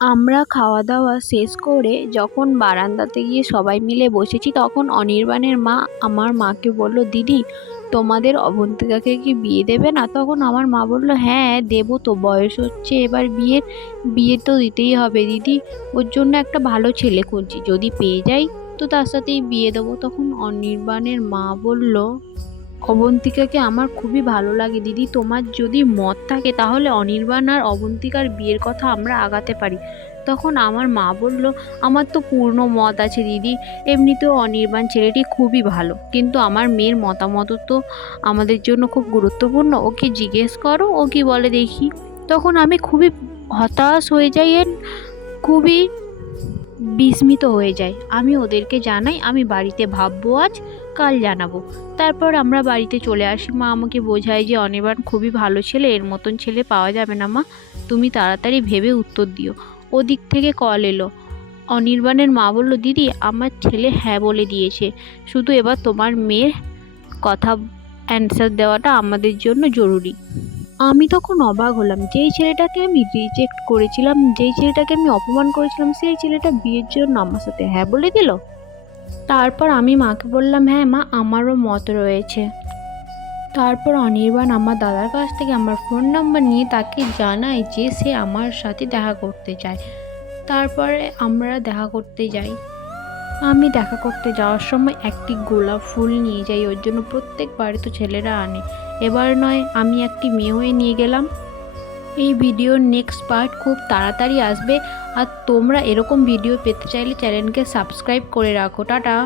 আমরা খাওয়া দাওয়া শেষ করে যখন বারান্দাতে গিয়ে সবাই মিলে বসেছি, তখন অনির্বাণের মা আমার মাকে বলল, দিদি তোমাদের অবন্তিকাকে কি বিয়ে দেবে না? তখন আমার মা বলল, হ্যাঁ দেবো তো, বয়স হচ্ছে এবার বিয়ের, বিয়ে তো দিতেই হবে দিদি। ওর জন্য একটা ভালো ছেলে খুঁজছি, যদি পেয়ে যাই তো তার সাথেই বিয়ে দেবো। তখন অনির্বাণের মা বলল, অবন্তিকাকে আমার খুবই ভালো লাগে দিদি, তোমার যদি মত থাকে তাহলে অনির্বাণ আর অবন্তিকার বিয়ের কথা আমরা আগাতে পারি। তখন আমার মা বলল, আমার তো পূর্ণ মত আছে দিদি, এমনিতেও অনির্বাণ ছেলেটি খুবই ভালো, কিন্তু আমার মেয়ের মতামত তো আমাদের জন্য খুব গুরুত্বপূর্ণ, ওকে জিজ্ঞেস করো ও কি বলে দেখি। তখন আমি খুবই হতাশ হয়ে যাই, খুবই বিস্মিত হয়ে যায়। আমি ওদেরকে জানাই আমি বাড়িতে ভাববো, আজ কাল জানাবো। তারপর আমরা বাড়িতে চলে আসি। মা আমাকে বোঝায় যে অনির্বাণ খুবই ভালো ছেলে, এর মতন ছেলে পাওয়া যাবে না মা, তুমি তাড়াতাড়ি ভেবে উত্তর দিও। ওদিক থেকে কল এলো। অনির্বাণের মা বলল, দিদি আমার ছেলে হ্যাঁ বলে দিয়েছে, শুধু এবার তোমার মেয়ের কথা অ্যান্সার দেওয়াটা আমাদের জন্য জরুরি। আমি তখন অবাক হলাম, যেই ছেলেটাকে আমি রিজেক্ট করেছিলাম, যেই ছেলেটাকে আমি অপমান করেছিলাম, সেই ছেলেটা বিয়ের জন্য আমার সাথে হ্যাঁ বলে দিল। তারপর আমি মাকে বললাম, হ্যাঁ মা, আমারও মত রয়েছে। তারপর অনির্বাণ আমার দাদার কাছ থেকে আমার ফোন নাম্বার নিয়ে তাকে জানায় যে সে আমার সাথে দেখা করতে চায়। তারপরে আমরা দেখা করতে যাই। আমি দেখা করতে যাওয়ার সময় একটি গোলাপ ফুল নিয়ে যাই, ওর জন্য প্রত্যেকবারে তো ছেলেরা আনে, এবার নয় আমি একটি মেয়ে হয়ে নিয়ে গেলাম। এই ভিডিওর নেক্সট পার্ট খুব তাড়াতাড়ি আসবে, আর তোমরা এরকম ভিডিও পেতে চাইলে চ্যানেলকে সাবস্ক্রাইব করে রাখো। টাটা।